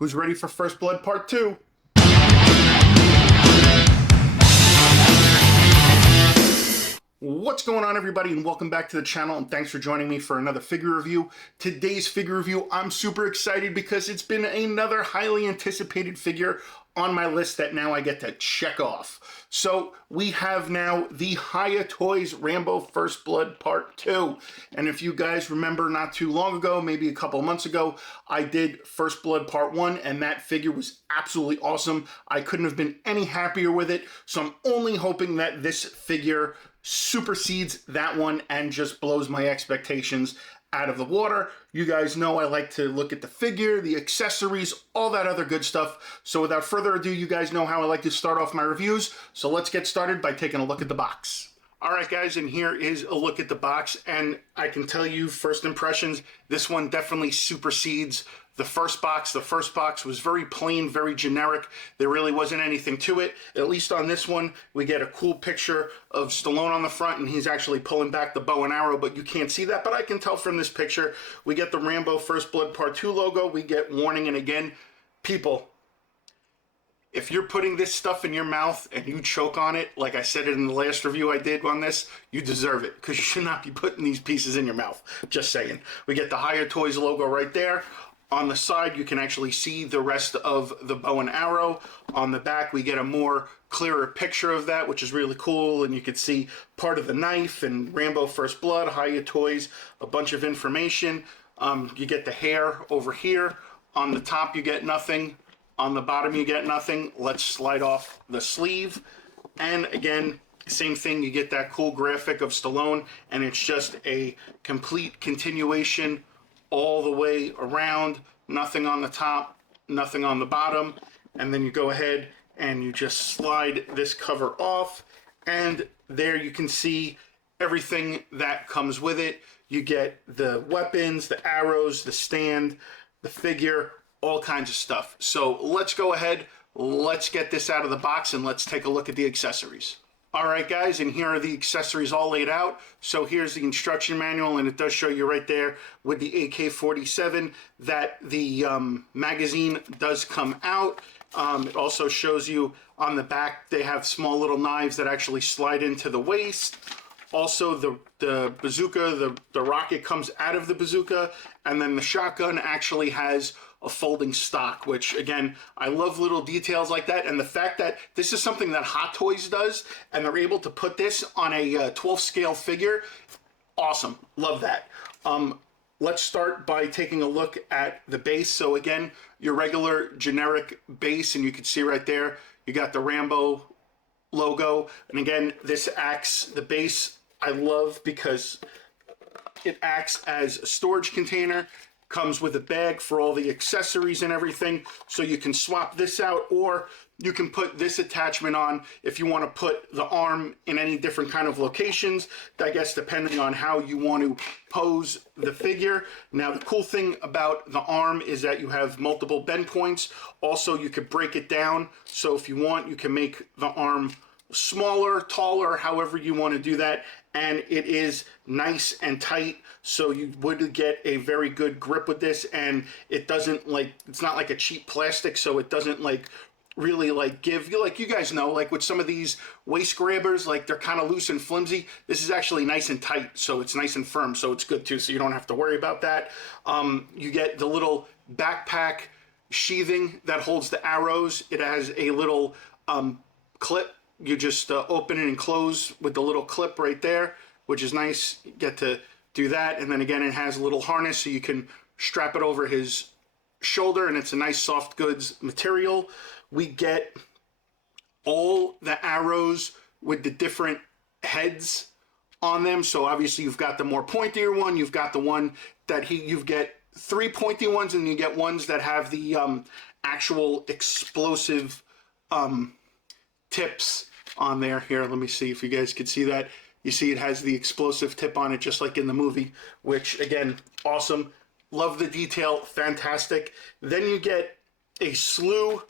Who's ready for First Blood Part 2? What's going on, everybody, and welcome back to the channel, and thanks for joining me for another figure review. Today's figure review, I'm super excited because it's been another highly anticipated figure on my list that now I get to check off. So we have now the Hiya Toys Rambo First Blood Part 2. And if you guys remember not too long ago, maybe a couple of months ago, I did First Blood Part 1, and that figure was absolutely awesome. I couldn't have been any happier with it, so I'm only hoping that this figure supersedes that one and just blows my expectations out of the water. You guys know I like to look at the figure, the accessories, all that other good stuff. So without further ado, you guys know how I like to start off my reviews. So let's get started by taking a look at the box. All right, guys, and here is a look at the box, and I can tell you first impressions, this one definitely supersedes the first box. The first box was very plain, very generic. There really wasn't anything to it. At least on this one, we get a cool picture of Stallone on the front, and he's actually pulling back the bow and arrow, but you can't see that, but I can tell from this picture. We get the Rambo First Blood Part 2 logo. We get warning, and again, people, if you're putting this stuff in your mouth and you choke on it, like I said it in the last review I did on this, you deserve it, because you should not be putting these pieces in your mouth. Just saying. We get the Hiya Toys logo right there. On the side, you can actually see the rest of the bow and arrow. On the back, we get a more clearer picture of that, which is really cool, and you can see part of the knife and Rambo First Blood, Hiya Toys, a bunch of information. You get the hair over here. On the top, you get nothing. On the bottom, you get nothing. Let's slide off the sleeve. And again, same thing, you get that cool graphic of Stallone, and it's just a complete continuation all the way around. Nothing on the top, nothing on the bottom. And then you go ahead and you just slide this cover off, and there you can see everything that comes with it. You get the weapons, the arrows, the stand, the figure, all kinds of stuff. So let's go ahead, let's get this out of the box, and let's take a look at the accessories. All right, guys, and here are the accessories all laid out. So here's the instruction manual, and it does show you right there with the AK-47 that the magazine does come out. It also shows you on the back they have small little knives that actually slide into the waist. Also, the bazooka, the rocket comes out of the bazooka, and then the shotgun actually has a folding stock, which again, I love little details like that, and the fact that this is something that Hot Toys does, and they're able to put this on a 12 scale figure, awesome, love that. Let's start by taking a look at the base. So again, your regular generic base, and you can see right there, you got the Rambo logo, and again, this acts, the base, I love because it acts as a storage container. Comes with a bag for all the accessories and everything, so you can swap this out, or you can put this attachment on if you want to put the arm in any different kind of locations, I guess depending on how you want to pose the figure. Now, the cool thing about the arm is that you have multiple bend points. Also, you could break it down, so if you want, you can make the arm smaller, taller, however you want to do that, and it is nice and tight, so you would get a very good grip with this, and it doesn't, like, it's not like a cheap plastic, so it doesn't like really like give you, like, you guys know, like with some of these waist grabbers, like they're kind of loose and flimsy. This is actually nice and tight, so it's nice and firm, so it's good too, so you don't have to worry about that. You get the little backpack sheathing that holds the arrows. It has a little clip. You just open it and close with the little clip right there, which is nice. You get to do that. And then again, it has a little harness so you can strap it over his shoulder, and it's a nice soft goods material. We get all the arrows with the different heads on them. So obviously you've got the more pointier one, you've got the one that you get 3 pointy ones, and you get ones that have the actual explosive tips on there. Here, let me see if you guys can see that. You see it has the explosive tip on it, just like in the movie, which again, awesome. Love the detail, fantastic. Then you get a slew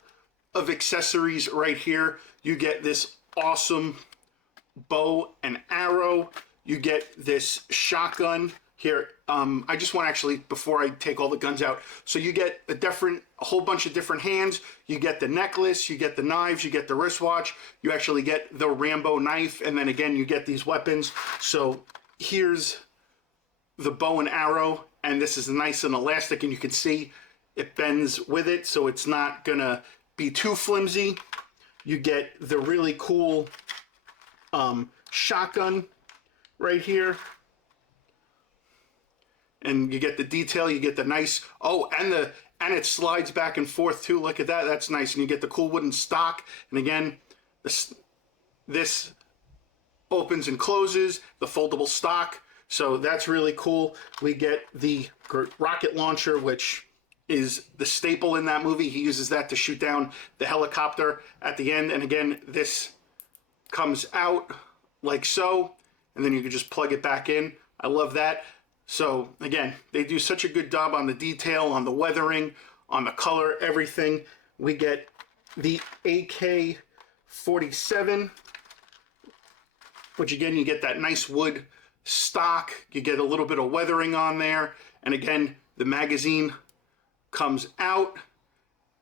of accessories right here. You get this awesome bow and arrow. You get this shotgun here. I just want to actually, before I take all the guns out, so you get a whole bunch of different hands. You get the necklace, you get the knives, you get the wristwatch, you actually get the Rambo knife, and then again, you get these weapons. So here's the bow and arrow, and this is nice and elastic, and you can see it bends with it, so it's not gonna be too flimsy. You get the really cool shotgun right here. And you get the detail, you get the nice, and it slides back and forth too. Look at that, that's nice. And you get the cool wooden stock. And again, this opens and closes, the foldable stock. So that's really cool. We get the rocket launcher, which is the staple in that movie. He uses that to shoot down the helicopter at the end. And again, this comes out like so, and then you can just plug it back in. I love that. So again, they do such a good job on the detail, on the weathering, on the color, everything. We get the AK-47, which again, you get that nice wood stock. You get a little bit of weathering on there. And again, the magazine comes out.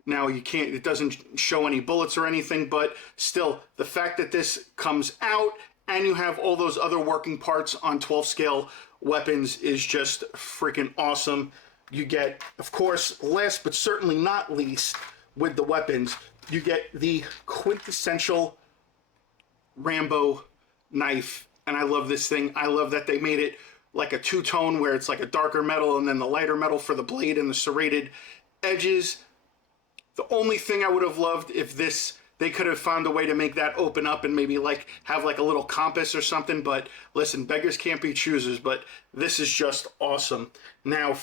Now it doesn't show any bullets or anything, but still, the fact that this comes out and you have all those other working parts on 12 scale weapons is just freaking awesome. You get, of course, last but certainly not least, with the weapons, you get the quintessential Rambo knife. And I love this thing. I love that they made it like a two-tone where it's like a darker metal and then the lighter metal for the blade and the serrated edges. The only thing I would have loved if they could have found a way to make that open up and maybe like have like a little compass or something. But listen, beggars can't be choosers, but this is just awesome. Now,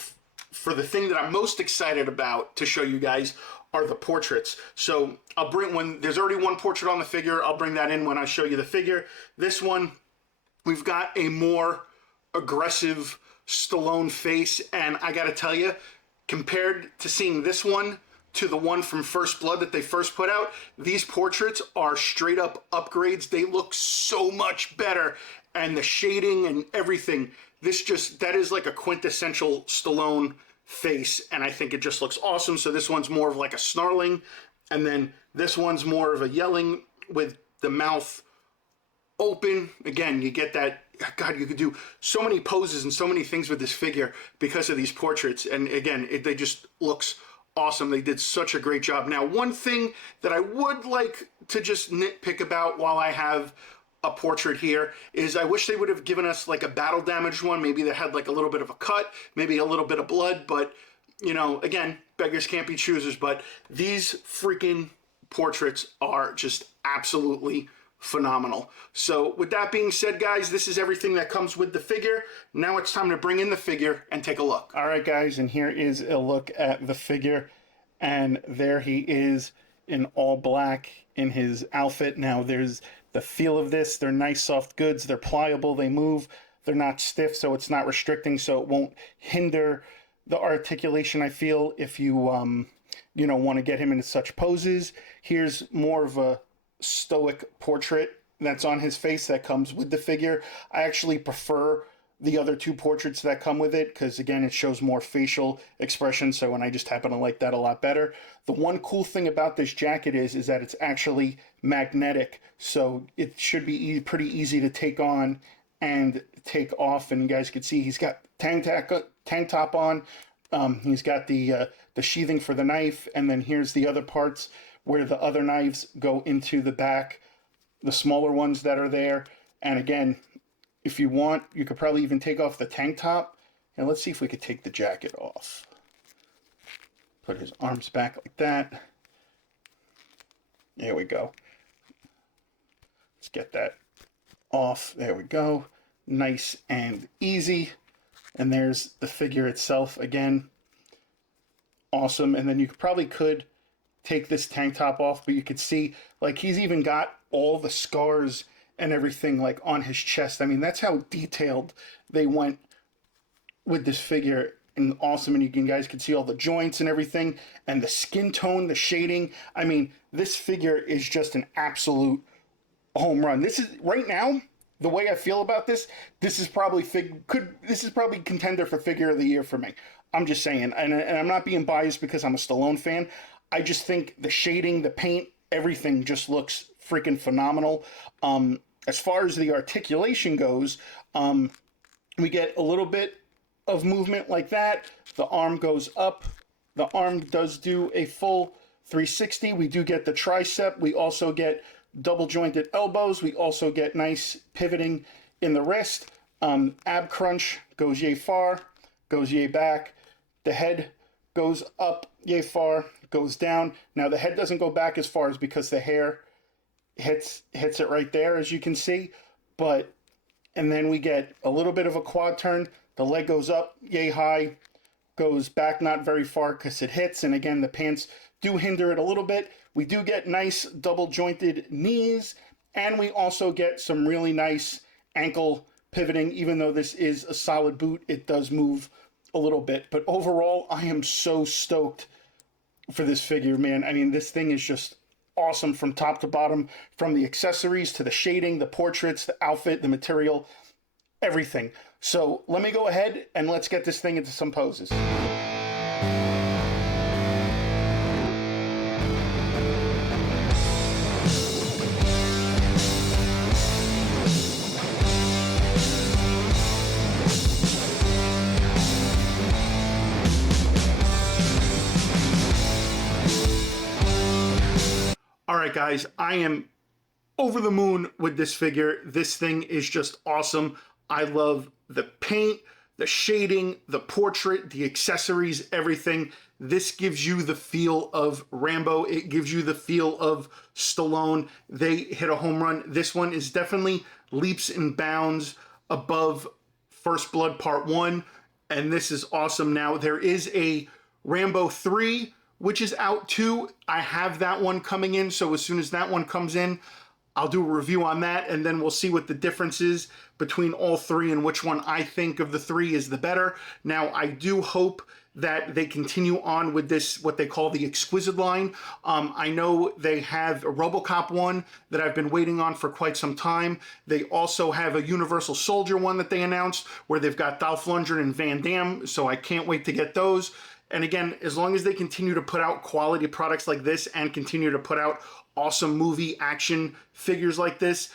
for the thing that I'm most excited about to show you guys are the portraits. So I'll bring, when there's already one portrait on the figure, I'll bring that in when I show you the figure. This one, we've got a more aggressive Stallone face, and I gotta tell you, compared to seeing this one to the one from First Blood that they first put out, these portraits are straight up upgrades. They look so much better, and the shading and everything, that is like a quintessential Stallone face, and I think it just looks awesome. So this one's more of like a snarling, and then this one's more of a yelling with the mouth open. Again, you get that, God, you could do so many poses and so many things with this figure because of these portraits, and again, they just looks awesome. They did such a great job. Now, one thing that I would like to just nitpick about while I have a portrait here is I wish they would have given us like a battle damaged one, maybe that had like a little bit of a cut, maybe a little bit of blood, but you know, again, beggars can't be choosers, but these freaking portraits are just absolutely phenomenal. So with that being said, guys, this is everything that comes with the figure. Now it's time to bring in the figure and take a look. All right, guys, and here is a look at the figure, and there he is in all black in his outfit. Now there's the feel of this. They're nice soft goods. They're pliable. They move. They're not stiff, so it's not restricting, so it won't hinder the articulation, I feel, if you want to get him into such poses. Here's more of a stoic portrait that's on his face that comes with the figure. I actually prefer the other two portraits that come with it because, again, it shows more facial expression, so and I just happen to like that a lot better. The one cool thing about this jacket is that it's actually magnetic, so it should be pretty easy to take on and take off, and you guys can see he's got tank top on. He's got the sheathing for the knife, and then here's the other parts where the other knives go into the back, the smaller ones that are there. And again, if you want, you could probably even take off the tank top. And let's see if we could take the jacket off. Put his arms back like that. There we go. Let's get that off. There we go. Nice and easy. And there's the figure itself again. Awesome. And then you probably could take this tank top off, but you could see like he's even got all the scars and everything like on his chest. I mean, that's how detailed they went with this figure, and awesome. And you guys can see all the joints and everything, and the skin tone, the shading. I mean, this figure is just an absolute home run. This is right now, the way I feel about this, this is probably contender for figure of the year for me. I'm just saying, and I'm not being biased because I'm a Stallone fan. I just think the shading, the paint, everything just looks freaking phenomenal. As far as the articulation goes, we get a little bit of movement like that. The arm goes up. The arm does do a full 360. We do get the tricep. We also get double jointed elbows. We also get nice pivoting in the wrist. Ab crunch goes yay far, goes yay back. The head goes up yay far, goes down. Now the head doesn't go back as far as because the hair hits it right there, as you can see. And then we get a little bit of a quad turn. The leg goes up yay high, goes back not very far because it hits. And again, the pants do hinder it a little bit. We do get nice double jointed knees, and we also get some really nice ankle pivoting. Even though this is a solid boot, it does move a little bit. But overall, I am so stoked for this figure, man. I mean, this thing is just awesome from top to bottom, from the accessories to the shading, the portraits, the outfit, the material, everything. So let me go ahead and let's get this thing into some poses. All right, guys, I am over the moon with this figure. This thing is just awesome. I love the paint, the shading, the portrait, the accessories, everything. This gives you the feel of Rambo. It gives you the feel of Stallone. They hit a home run. This one is definitely leaps and bounds above First Blood Part 1, and this is awesome. Now, there is a Rambo 3, which is out too. I have that one coming in, so as soon as that one comes in, I'll do a review on that, and then we'll see what the difference is between all three and which one I think of the three is the better. Now, I do hope that they continue on with this, what they call the Exquisite line. I know they have a RoboCop one that I've been waiting on for quite some time. They also have a Universal Soldier one that they announced where they've got Dolph Lundgren and Van Damme, so I can't wait to get those. And again, as long as they continue to put out quality products like this and continue to put out awesome movie action figures like this,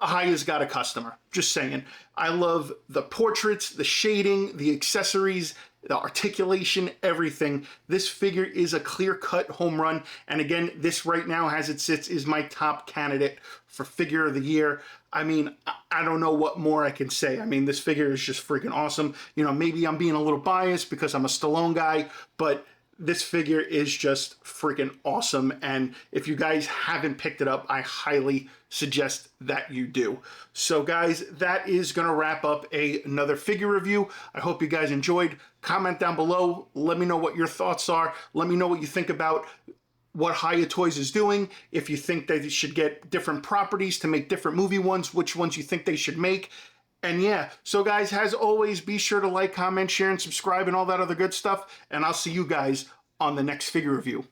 Hiya's got a customer. Just saying. I love the portraits, the shading, the accessories, the articulation, everything. This figure is a clear-cut home run. And again, this right now, as it sits, is my top candidate for figure of the year. I mean, I don't know what more I can say. I mean, this figure is just freaking awesome. You know, maybe I'm being a little biased because I'm a Stallone guy, but this figure is just freaking awesome. And if you guys haven't picked it up, I highly suggest that you do. So guys, that is going to wrap up another figure review. I hope you guys enjoyed. Comment down below. Let me know what your thoughts are. Let me know what you think about what Hiya Toys is doing. If you think they should get different properties to make different movie ones, which ones you think they should make. And yeah, so guys, as always, be sure to like, comment, share, and subscribe, and all that other good stuff. And I'll see you guys on the next figure review.